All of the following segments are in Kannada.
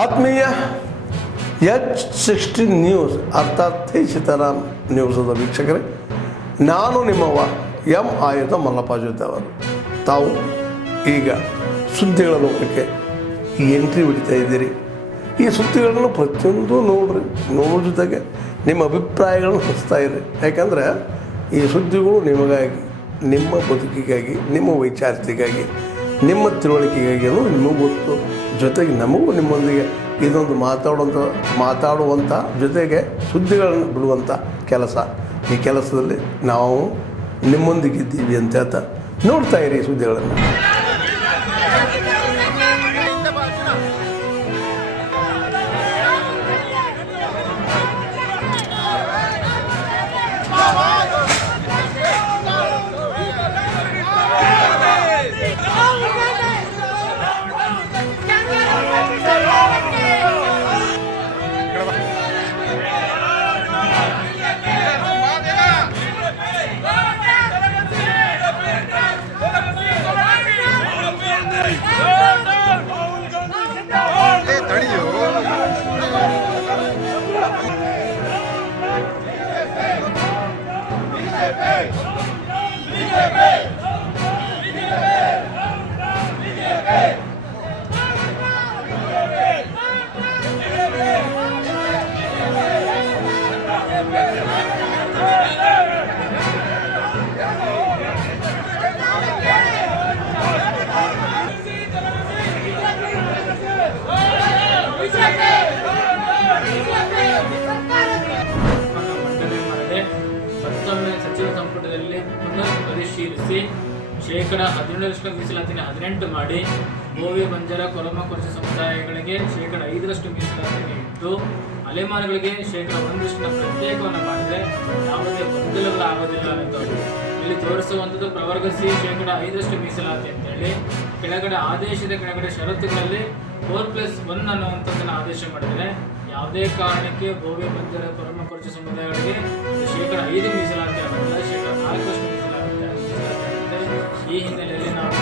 ಆತ್ಮೀಯ H16 ನ್ಯೂಸ್ ಅರ್ಥಾತ್ ಸೀತಾರಾಮ್ ನ್ಯೂಸದ ವೀಕ್ಷಕರೇ, ನಾನು ನಿಮ್ಮವ ಎಂ ಆಯುಧ ಮಲ್ಲಪ್ಪ ಜೊತೆ ಅವರು. ತಾವು ಈಗ ಸುದ್ದಿಗಳ ಲೋಕಕ್ಕೆ ಎಂಟ್ರಿ ಹೊಡಿತಾ ಇದ್ದೀರಿ. ಈ ಸುದ್ದಿಗಳನ್ನು ಪ್ರತಿಯೊಂದು ನೋಡೋ ಜೊತೆಗೆ ನಿಮ್ಮ ಅಭಿಪ್ರಾಯಗಳನ್ನು ಹಚ್ತಾ ಇರಿ. ಯಾಕಂದರೆ ಈ ಸುದ್ದಿಗಳು ನಿಮಗಾಗಿ, ನಿಮ್ಮ ಬದುಕಿಗಾಗಿ, ನಿಮ್ಮ ವೈಚಾರಿಕೆಗಾಗಿ, ನಿಮ್ಮ ತಿಳುವಳಿಕೆಗಾಗಿ ನಿಮಗೆ ಗೊತ್ತು. ಜೊತೆಗೆ ನಮಗೂ ನಿಮ್ಮೊಂದಿಗೆ ಇದೊಂದು ಮಾತಾಡುವಂಥ ಜೊತೆಗೆ ಸುದ್ದಿಗಳನ್ನು ಬಿಡುವಂಥ ಕೆಲಸ. ಈ ಕೆಲಸದಲ್ಲಿ ನಾವು ನಿಮ್ಮೊಂದಿಗಿದ್ದೀವಿ ಅಂತ ಹೇಳ್ತಾ ನೋಡ್ತಾ ಇರಿ ಸುದ್ದಿಗಳನ್ನು. ಸಚಿವ ಸಂಪುಟದಲ್ಲಿ ಪುನರ್ ಪರಿಶೀಲಿಸಿ ಶೇಕಡಾ 17% ಮೀಸಲಾತಿನ 18 ಮಾಡಿ, ಬೋವಿ, ಬಂಜಾರ, ಕೊರಮ, ಕೊರಚ ಸಮುದಾಯಗಳಿಗೆ ಶೇಕಡಾ 5% ಮೀಸಲಾತಿಯನ್ನು ಇಟ್ಟು, ಅಲೆಮಾರಿಗಳಿಗೆ ಶೇಕಡಾ 1% ಪ್ರತ್ಯೇಕವನ್ನು ಮಾಡಿದರೆ ಯಾವುದೇ ಗೊಂದಲಗಳಾಗೋದಿಲ್ಲ ಅಂತ ಇಲ್ಲಿ ತೋರಿಸುವಂಥದ್ದು. ಪ್ರವರ್ಗ ಸಿ ಶೇಕಡಾ 5% ಮೀಸಲಾತಿ ಅಂತೇಳಿ ಕೆಳಗಡೆ ಆದೇಶದ ಕೆಳಗಡೆ ಷರತ್ತುಗಳಲ್ಲಿ 4+1 ಅನ್ನುವಂಥದ್ದನ್ನು ಆದೇಶ ಮಾಡಿದರೆ, ಯಾವುದೇ ಕಾರಣಕ್ಕೆ ಬೋವಿ, ಬಂಜಾರ, ಕೊರಮ, ಕೊರಚ ಸಮುದಾಯಗಳಿಗೆ ಶೇಕಡಾ 5 ಮೀಸಲಾತಿ ಆಗುತ್ತೆ, ಶೇಕಡಾ 4% ಮೀಸಲಾಗುತ್ತೆ. ಈ ಹಿನ್ನೆಲೆಯಲ್ಲಿ ನಾವು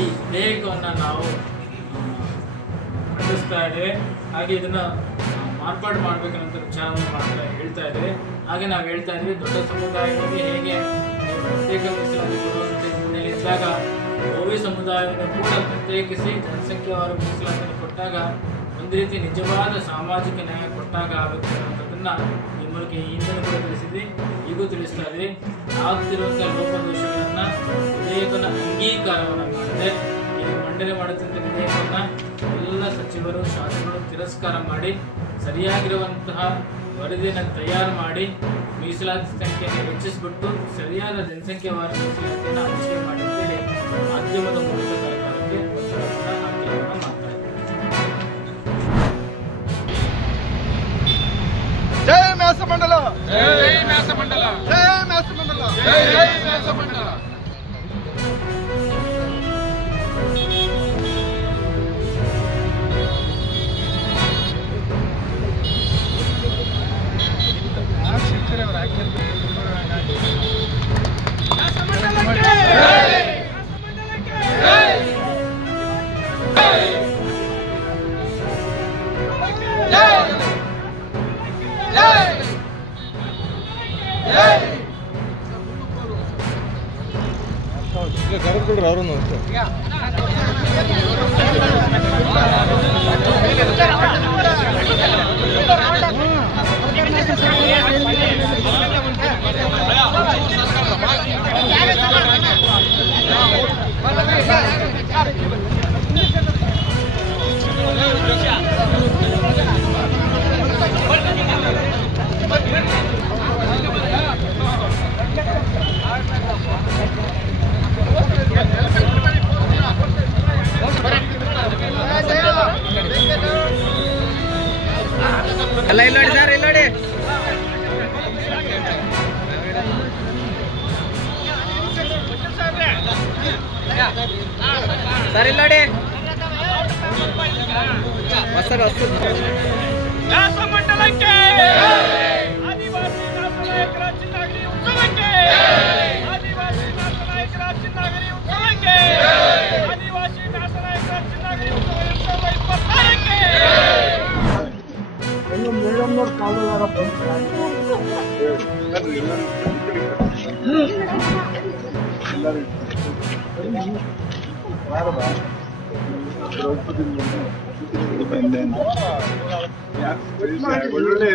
ಈ ವಿಧೇಯಕವನ್ನು ನಾವು ಖಂಡಿಸ್ತಾ ಇದ್ದೇವೆ. ಹಾಗೆ ಇದನ್ನು ಮಾರ್ಪಾಡು ಮಾಡಬೇಕನ್ನೋಂಥ ವಿಚಾರವನ್ನು ಹೇಳ್ತಾ ಇದ್ದೇವೆ. ಹಾಗೆ ನಾವು ಹೇಳ್ತಾ ಇದ್ವಿ, ದೊಡ್ಡ ಸಮುದಾಯಗಳಿಗೆ ಹೇಗೆ ಪ್ರತ್ಯೇಕ ಮೀಸಲಾತಿ ಕೊಡುವಂಥ ಹಿನ್ನೆಲೆ ಇದ್ದಾಗ ಬೋವಿ ಸಮುದಾಯವನ್ನು ಕೂಡ ಪ್ರತ್ಯೇಕಿಸಿ ಜನಸಂಖ್ಯಾವಾರು ಮೀಸಲಾತಿಯನ್ನು ಕೊಟ್ಟಾಗ ಒಂದು ರೀತಿ ನಿಜವಾದ ಸಾಮಾಜಿಕ ನ್ಯಾಯ ಕೊಟ್ಟಾಗ ಆಗುತ್ತೆ ಅನ್ನೋಂಥದ್ದನ್ನು ಈ ಮೂಲಕ ಈ ಹಿಂದೆ ಕೂಡ ತಿಳಿಸಿದ್ವಿ, ಈಗೂ ತಿಳಿಸ್ತಾ ಇದ್ವಿ. ಆಗ್ತಿರುವಂಥ ಲೋಪದೋಷಗಳನ್ನು ವಿಧೇಯಕನ ಅಂಗೀಕಾರವನ್ನು ಮಾಡದೆ ಈ ಮಂಡನೆ ಮಾಡುತ್ತಿದ್ದ ವಿಧೇಯಕವನ್ನು ಎಲ್ಲ ಸಚಿವರು, ಶಾಸಕರು ತಿರಸ್ಕಾರ ಮಾಡಿ ಸರಿಯಾಗಿರುವಂತಹ ವರದಿಯನ್ನು ತಯಾರು ಮಾಡಿ ಮೀಸಲಾತಿ ಸಂಖ್ಯೆಯನ್ನು ಹೆಚ್ಚಿಸಿಬಿಟ್ಟು ಸರಿಯಾದ ಜನಸಂಖ್ಯಾವಾರು ಮೀಸಲಾತಿಯನ್ನು ಹಂಚಿಕೆ ಮಾಡಿ ಅಂತೇಳಿ ಮಾಧ್ಯಮದ ಮೂಲಕ ಸರ್ಕಾರಕ್ಕೆ ಒತ್ತಡವನ್ನು ಆಗ್ರಹವನ್ನು ಮಾಡ್ತಾ ಇದ್ದಾರೆ. ಜೈ ಮ್ಯಾಸಮಂಡಲ, ಜೈ ಮ್ಯಾಸಮಂಡಲ, ಜೈ ಮ್ಯಾಸಮಂಡಲ, ಜೈ ಮ್ಯಾಸಮಂಡಲ. ಕರೆದ್ಬಿಡ್ರಿ ಅವರು ಎಲ್ಲ ಇಲ್ಲಿ ನೋಡಿ ಸರ್, ಇಲ್ಲಿ ನೋಡಿ ಸರ್, ಇಲ್ಲಿ ನೋಡಿ ಹೊಸ ಮ್ಯಾಸಮಂಡಲಕ್ಕೆ ಆದಿವಾಸಿ ನಾಯಕರ ಚಿನ್ನಾಗಿರಿ ಉತ್ಸವಕ್ಕೆ, ಆದಿವಾಸಿ ನಾಯಕರ ಚಿನ್ನಾಗಿರಿ ಉತ್ಸವಕ್ಕೆ, ಆದಿವಾಸಿ ನಾಯಕರ ಚಿನ್ನಾಗಿರಿ ಉತ್ಸವ 2026ಕ್ಕೆ ಒಳ್ಳೊಳ್ಳೆ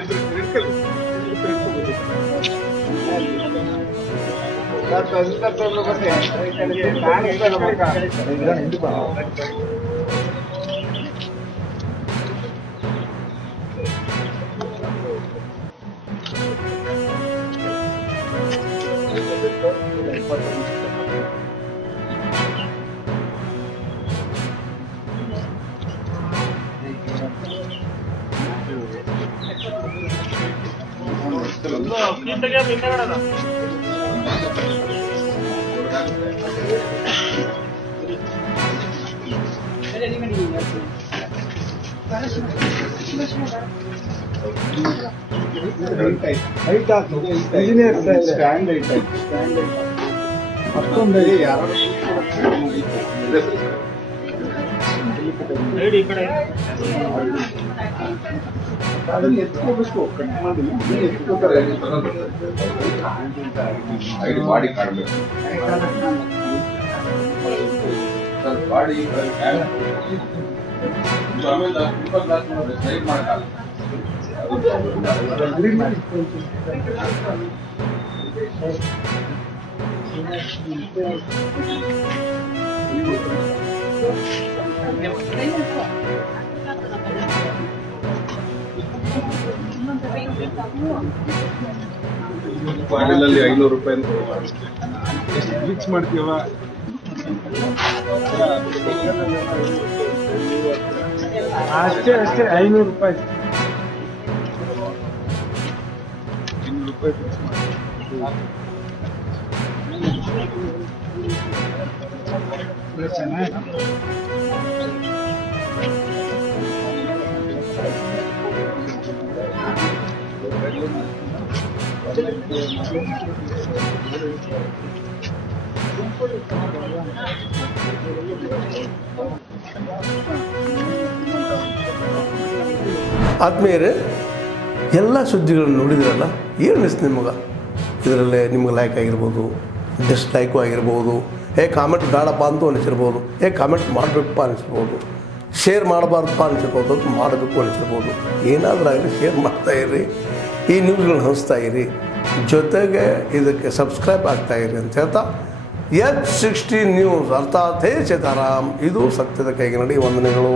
ಇಂಜಿನಿಯರ್ ಸ್ಟ್ಯಾಂಡ್ ಐತೆ ಅಷ್ಟೊಂದು ಯಾರು ಅದನ್ನು ಎತ್ಕೋಬೇಕು ಕಟ್ ಮಾಡಿ ಎತ್ಕೋತಾರೆ ಬಾಡಿ ಕಾಣಬೇಕು ಬಾಡಿ ಆಮೇಲೆ ಸ್ಲೈಡ್ ಮಾಡಲ್ಲ ಬಾಡಿಲಲ್ಲಿ 500 ರೂಪಾಯಿ ಎಷ್ಟು ಫಿಕ್ಸ್ ಮಾಡ್ತೀವ ಅಷ್ಟೇ 500 ರೂಪಾಯಿ 500 ರೂಪಾಯಿ ಫಿಕ್ಸ್ ಮಾಡಿ ಚೆನ್ನಾಗಿ ಆದ್ಮೇಲೆ ಎಲ್ಲ ಸುದ್ದಿಗಳನ್ನು ನೋಡಿದ್ರಲ್ಲ ಏನು ಅನಿಸ್ತು ನಿಮಗೆ? ಇದರಲ್ಲೇ ನಿಮ್ಗೆ ಲೈಕ್ ಆಗಿರ್ಬೋದು, ಡಿಸ್ಲೈಕು ಆಗಿರ್ಬೋದು, ಕಾಮೆಂಟ್ ಬೇಡಪ್ಪ ಅಂತೂ ಅನಿಸಿರ್ಬೋದು, ಕಾಮೆಂಟ್ ಮಾಡಬೇಕಪ್ಪ ಅನಿಸಿರ್ಬೋದು, ಶೇರ್ ಮಾಡಬಾರ್ದಪ್ಪ ಅನಿಸಿರ್ಬೋದು, ಅದು ಮಾಡಬೇಕು ಅನಿಸಿರ್ಬೋದು. ಏನಾದರೂ ಆಗಲಿ ಶೇರ್ ಮಾಡ್ತಾಯಿರಿ, ಈ ನ್ಯೂಸ್ಗಳನ್ನ ಹಂಚ್ತಾ ಇರಿ, ಜೊತೆಗೆ ಇದಕ್ಕೆ ಸಬ್ಸ್ಕ್ರೈಬ್ ಆಗ್ತಾಯಿರಿ ಅಂತ ಹೇಳ್ತಾ H16 ನ್ಯೂಸ್ ಅರ್ಥಾತ್ ಹೇ ಸೀತಾರಾಮ್, ಇದು ಸತ್ಯದ ಕೈಗೆ ನಡಿ. ವಂದನೆಗಳು.